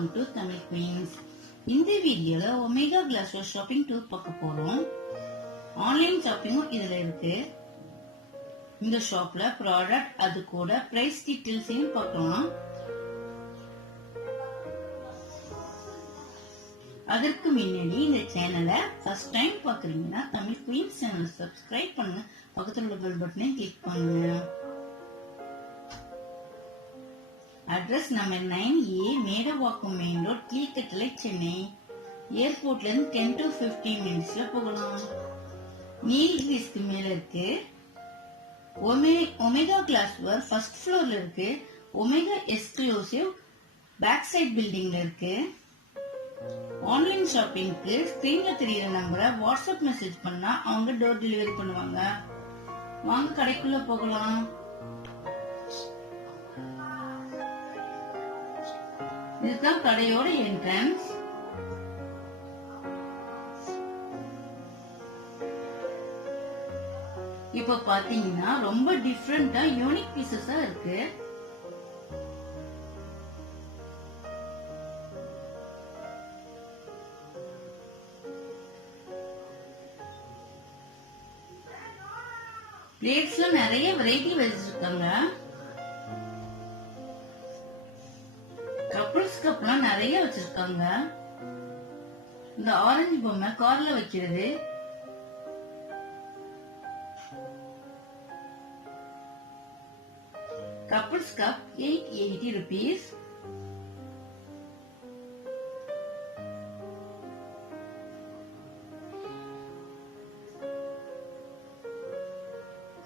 Welcome to Tamil குயின்ஸ். இந்த வீடியோல omega class shopping tour பார்க்க போறோம். ஆன்லைன் ஷாப்பிங்கும் இதுல இருக்கு. இந்த ஷாப்ல ப்ராடக்ட் அது கூட பிரைஸ் டீடைல்ஸையும் பார்க்கலாம். அதற்கு முன்னாடி இந்த சேனலை ஃபர்ஸ்ட் டைம் பாக்குறீங்கன்னா தமிழ் குயின்ஸ் சேனல் சப்ஸ்கிரைப் பண்ணுங்க, பக்கத்துல உள்ள பெல் பட்டனை கிளிக் பண்ணுங்க. Address number 9A Medavakkam main road, Keezhkattalai, Chennai. ஏர்போர்ட்ல இருந்து 10 to 15 மினிட்ஸ்ல போகலாம். நீல்கிரிஸ்க்கு மேல இருக்கு. ஒமேகா கிளாஸ் வர் ஃபர்ஸ்ட் ஃப்ளோர்ல இருக்கு. ஒமேகா எக்ஸ்க்ளூசிவ் பேக் சைட் பில்டிங்ல இருக்கு. ஆன்லைன் ஷாப்பிங்க்கு ஸ்கிரீன்ல தெரியுற நம்பரை வாட்ஸ்அப் மெசேஜ் பண்ணா அவங்க டோர் டெலிவரி பண்ணுவாங்க. வாங்க கடைக்குள்ள போகலாம். இதுதான் கடையோட என்ட்ரன்ஸ். இப்ப பாத்தீங்கன்னா ரொம்ப டிஃபரெண்டா யூனிக் பீசஸா இருக்கு. பிளேட்ஸ்ல நிறைய வெரைட்டி வச்சிருக்காங்க. கப்புள்ஸ் கப்லாம் நிறைய வச்சிருக்காங்க. இந்த ஆரஞ்சு பொம்மை கார்ல வைக்கிறது. Couples cup 880 rupees.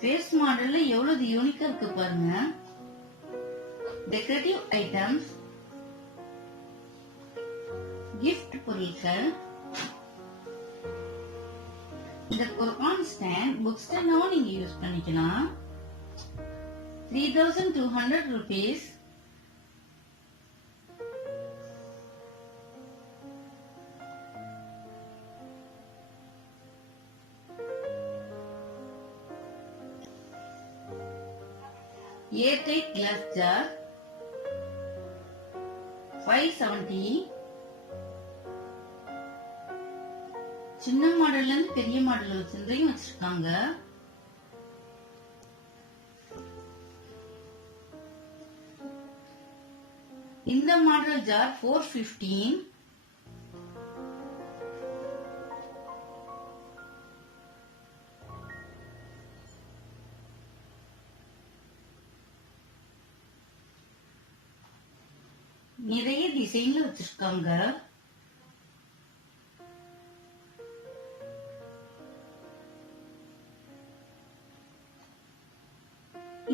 ஃபேஸ் மாடல்ல எவ்வளவு யூனிக்கா இருக்கு பாருங்க. டெக்கரேட்டிவ் ஐட்டம்ஸ், கிஃப்ட் பொருட்கள். இந்த குர்ஆன் ஸ்டாண்ட், புக் ஸ்டாண்டாவும் நீங்க யூஸ் பண்ணிக்கலாம். 3200 rupees. Airtight glass jar 570. சின்ன மாடல்ல இருந்து பெரிய மாடல் வச்சிருந்தையும் வச்சிருக்காங்க. இந்த மாடல் ஜார் 415. நிறைய டிசைன்ல வச்சிருக்காங்க.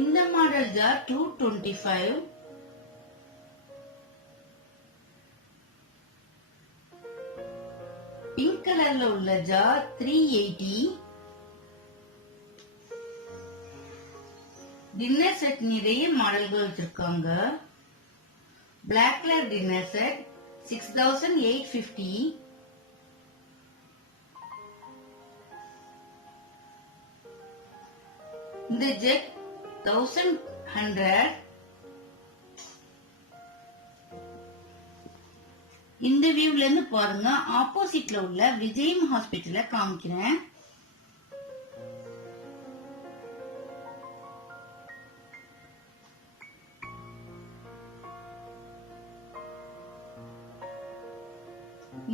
இந்த மாடல் ஜார் 225. பிங்க் கலர்ல உள்ள ஜார் 380. டின்னர் செட் நிறைய மாடல்கள் வச்சிருக்காங்க. Black colour dinner set 6850. இந்த ஜெட் 1100. இந்த வியூல இருந்து பாருங்க. ஆப்போசிட்ல உள்ள விஜயம் ஹாஸ்பிட்டல காமிக்கிறேன்.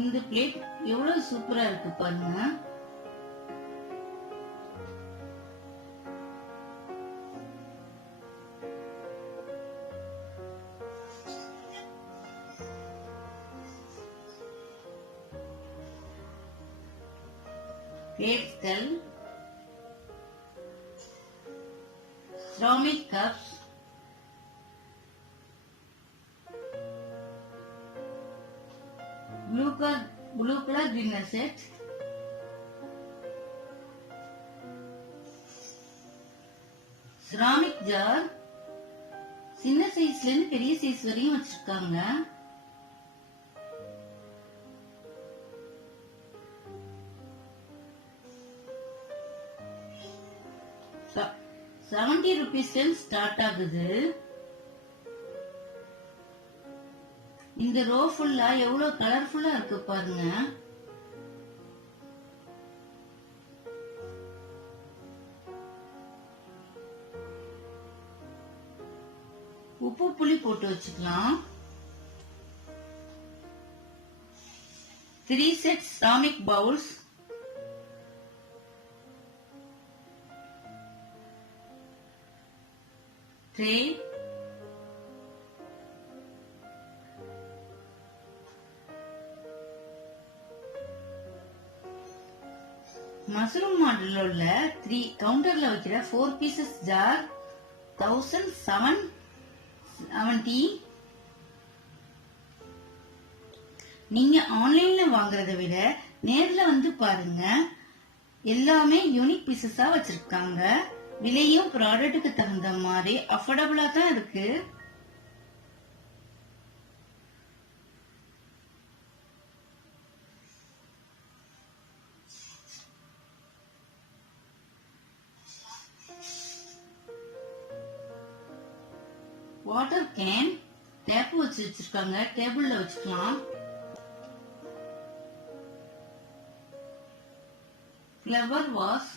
இந்த பிளேட் எவ்வளவு சூப்பரா இருக்கு பாருங்க. பிளேட்கள், ceramic cups, blue color dinner set, ceramic jar. சின்ன சைஸ்ல இருந்து பெரிய சைஸ் வரையும் வச்சிருக்காங்க. ₹70 ஸ்டார்ட் ஆகுது. இந்த ரோ ஃபுல்லா எவ்வளவு கலர்ஃபுல்லா இருக்கு பாருங்க. உப்பு புளி போட்டு வச்சுக்கலாம். 3 sets ceramic bowls, tray, mushroom மாடல்ல உள்ள 3 கவுண்டர்ல வைக்கிற 4 pieces jar 1770. நீங்க ஆன்லைன்ல வாங்குறத விட நேர்ல வந்து பாருங்க. எல்லாமே யூனிக் பீசஸா வச்சிருக்காங்க. விலையும் ப்ராடக்ட்டுக்கு தகுந்த மாதிரி அஃபோர்டபுளா தான் இருக்கு. வாட்டர் கேன் டேப் வச்சிருக்காங்க. டேபிள்ல வச்சுக்கலாம். ஃப்ளவர் வாஸ்,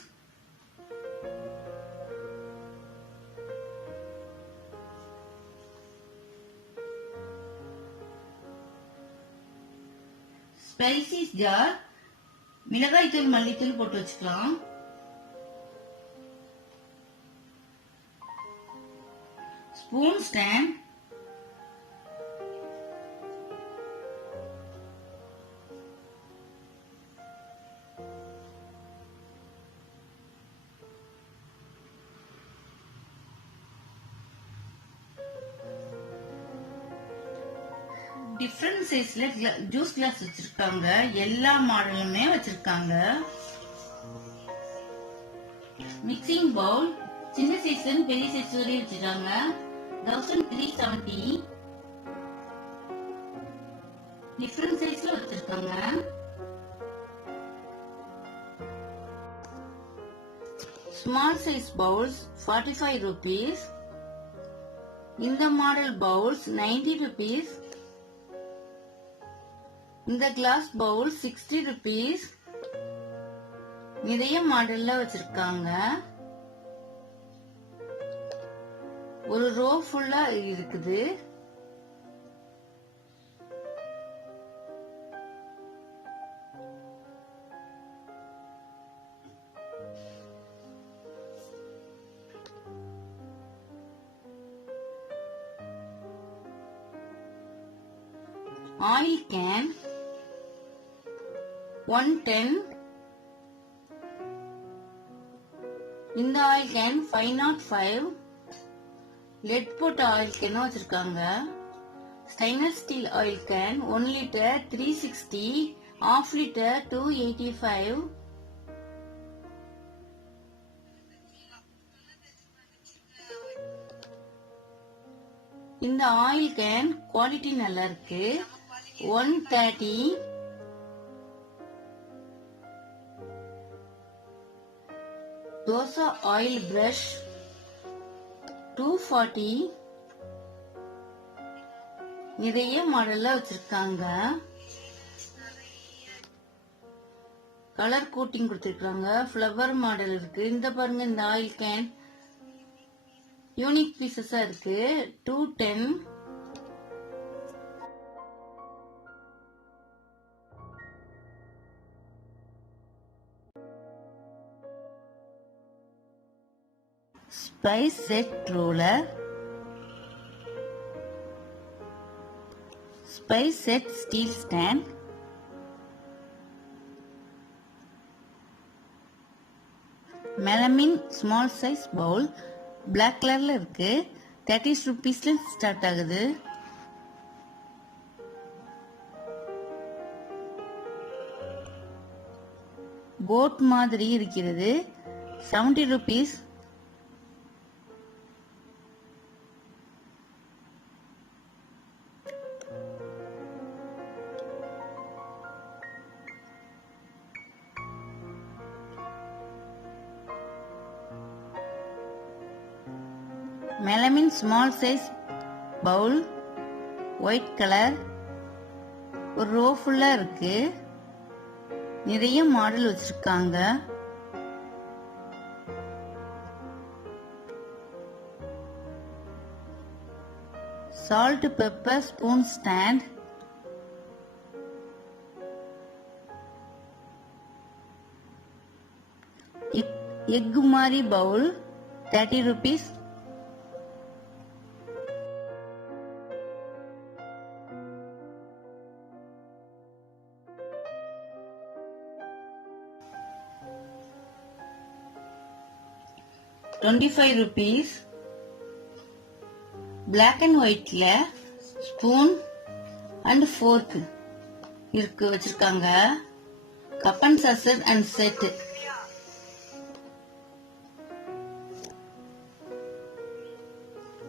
ஸ்பைசிஸ் ஜார், மிளகாய் தூள் மல்லித்தூள் போட்டு வச்சுக்கலாம். ஸ்பூன் ஸ்டாண்ட், டிஃபரண்ட் சைஸ்ல ஜூஸ் கிளாஸ் வச்சிருக்காங்க. எல்லா மாடலுமே வச்சிருக்காங்க. மிக்சிங் பவுல் சின்ன சைஸ்ல இருந்து பெரிய சைஸ் வரையும் வச்சிருக்காங்க. 1370 டிஃபரண்ட் சைஸ்ல வச்சிருக்காங்க. Small size bowls 45 rupees. இந்த மாடல் பவுல்ஸ் 90 rupees. இந்த கிளாஸ் பவுல் 60 rupees. நிறைய மாடல்ல வச்சிருக்காங்க. ஒரு ரோ ஃபுல்லா இருக்குது. Oil can 110. இந்த ஆயில் கேன் 505. லெட் போட்ட ஆயில் கேன் வச்சிருக்காங்க. Stainless steel oil can 1 liter 360, half liter 285. இந்த ஆயில் கேன் குவாலிட்டி நல்லா இருக்கு. 130. Dosa oil brush 240. நிறைய மாடல்ல வச்சிருக்காங்க. கலர் கோட்டிங் கொடுத்திருக்காங்க. ஃப்ளவர் மாடல் இருக்கு. இந்த பாருங்க, இந்த ஆயில் கேன் யூனிக் பீசஸா இருக்கு. 210. Spice set roller, spice set steel stand, melamine small size bowl black கலர்ல இருக்கு. 30 rupeesல ஸ்டார்ட் ஆகுது. போட் மாதிரி இருக்கிறது. 70 rupees. Melamine small size bowl, white color, ஒரு ரோ ஃபுல்லா இருக்கு. நிறைய மாடல் வச்சிருக்காங்க. Salt, pepper, spoon stand. Egg mari bowl, 30 rupees. ₹25. Black and white ல spoon and fork இருக்கு வச்சிருக்காங்க. Cup and saucer and set.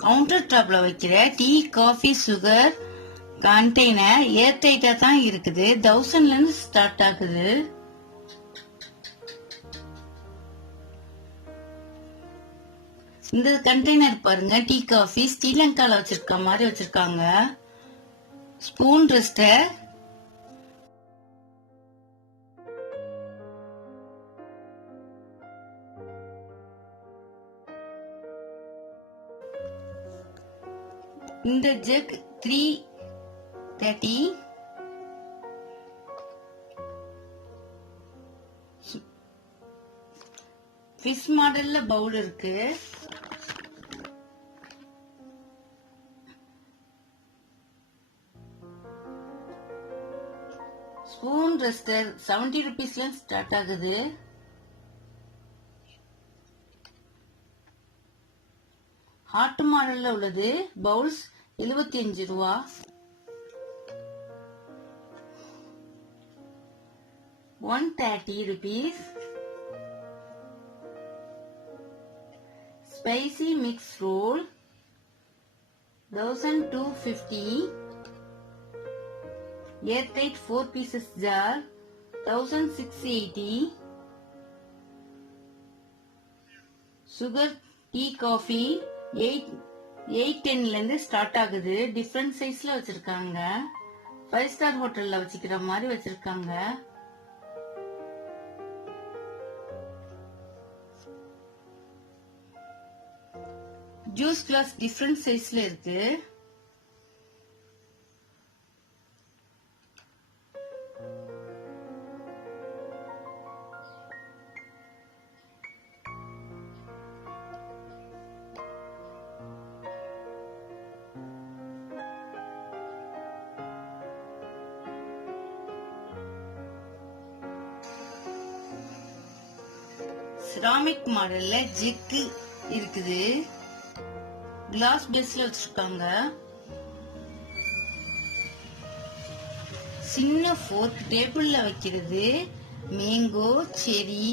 Counter டாப்ல வைக்கிற tea, coffee, sugar container air டைட்டா தான் இருக்குது. 1000ல இருந்து ஸ்டார்ட் ஆகுது. இந்த கண்டெய்னர் பாருங்க, டீ காஃபி ஸ்ரீலங்கால வச்சிருக்க மாதிரி வச்சிருக்காங்க. ஸ்பூன் ரெஸ்டர், இந்த ஜக் 330. ஃபிஷ் மாடல்ல பவுல் இருக்கு. ஸ்பூன் ரெஸ்டர் 70 rupeesல ஸ்டார்ட் ஆகுது. ஹார்ட் மாடல்ல உள்ளது பவுல்ஸ் 75 ரூபா. ₹130. Spicy mix roll 1250. Airtight 4 pieces jar 1680. Sugar tea coffee 810ல இருந்து ஸ்டார்ட் ஆகுது. டிஃபரண்ட் சைஸ்ல வச்சிருக்காங்க. 5 ஸ்டார் ஹோட்டல்ல வச்சுக்கிற மாதிரி வச்சிருக்காங்க. ஜூஸ் கிளாஸ் டிஃபரண்ட் சைஸ்ல இருக்கு. செராமிக் மாடல்ல ஜிக்கு இருக்குது. கிளாஸ் பேஸ்ல வச்சிருக்காங்க. சின்ன ஃபோர்க் டேபிள்ல வைக்கிறது. மேங்கோ, செரி,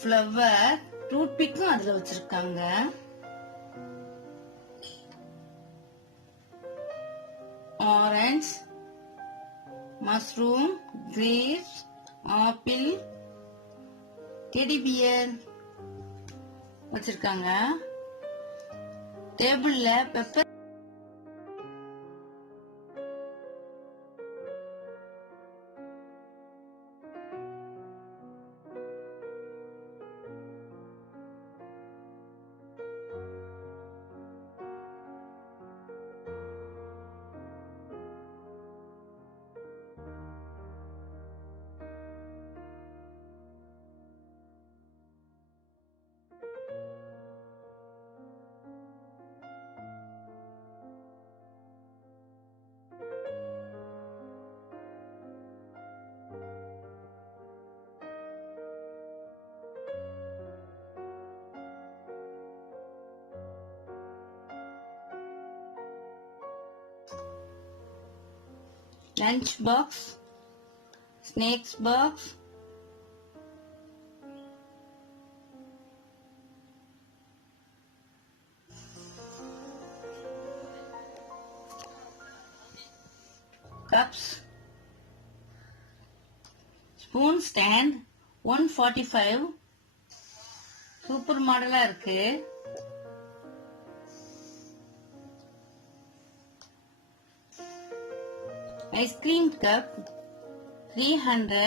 ஃப்ளவர், டூத் பிக்கும் அதுல வச்சிருக்காங்க. Orange, mushroom, grapes, apple, teddy bear வச்சிருக்காங்க. டேபிள்ல pepper, lunch box, snacks box, cups, spoon stand 145. Super மாடலா இருக்கு. Ice cream cup 300,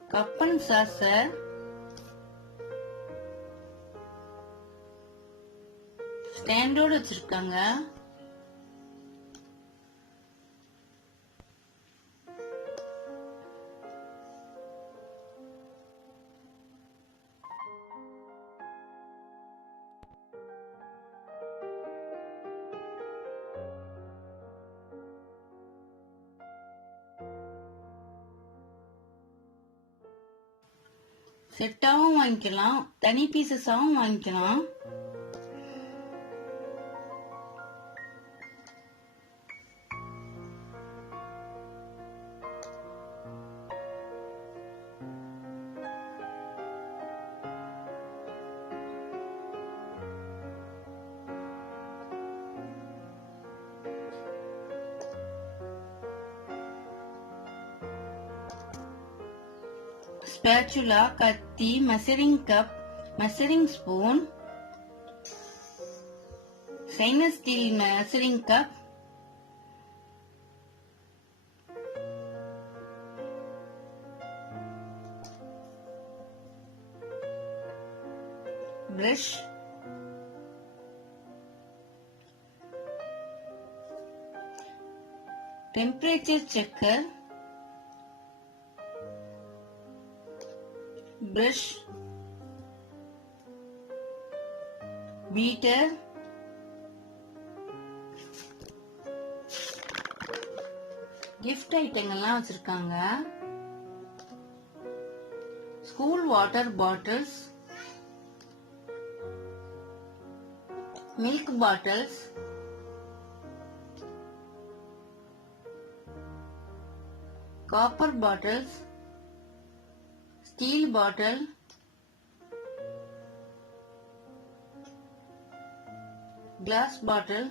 cup and saucer, ஸ்டாண்டோட வச்சிருக்காங்க. செட்டாவும் வாங்கிக்கலாம், தனி பீசஸாவும் வாங்கிக்கலாம். ஸ்பேச்சுலா, கத்தி, measuring cup, measuring spoon, stainless steel measuring cup, brush, temperature checker, brush, beater, gift ஐட்டங்கள்லாம் வச்சிருக்காங்க. School water bottles, milk bottles, copper bottles, steel bottle, glass bottle,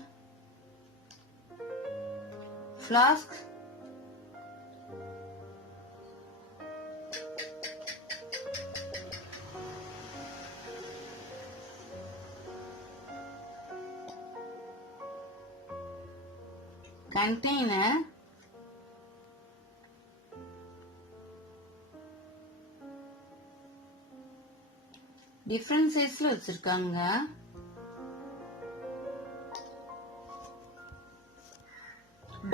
flask, container, different சைஸ்ல வச்சிருக்காங்க.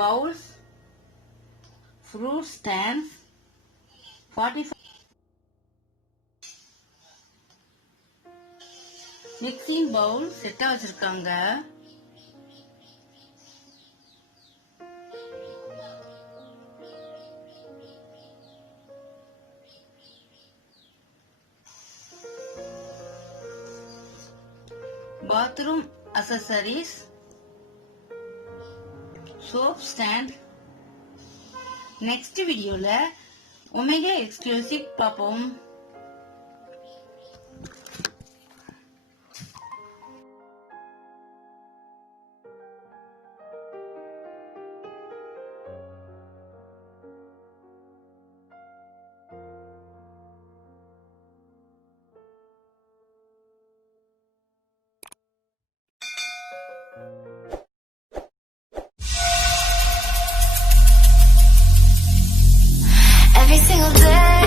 Bowls, fruit stands 45, mixing bowl செட்டா வச்சிருக்காங்க. Bathroom accessories, soap stand. Next வீடியோல Omega exclusive பார்ப்போம். Every single day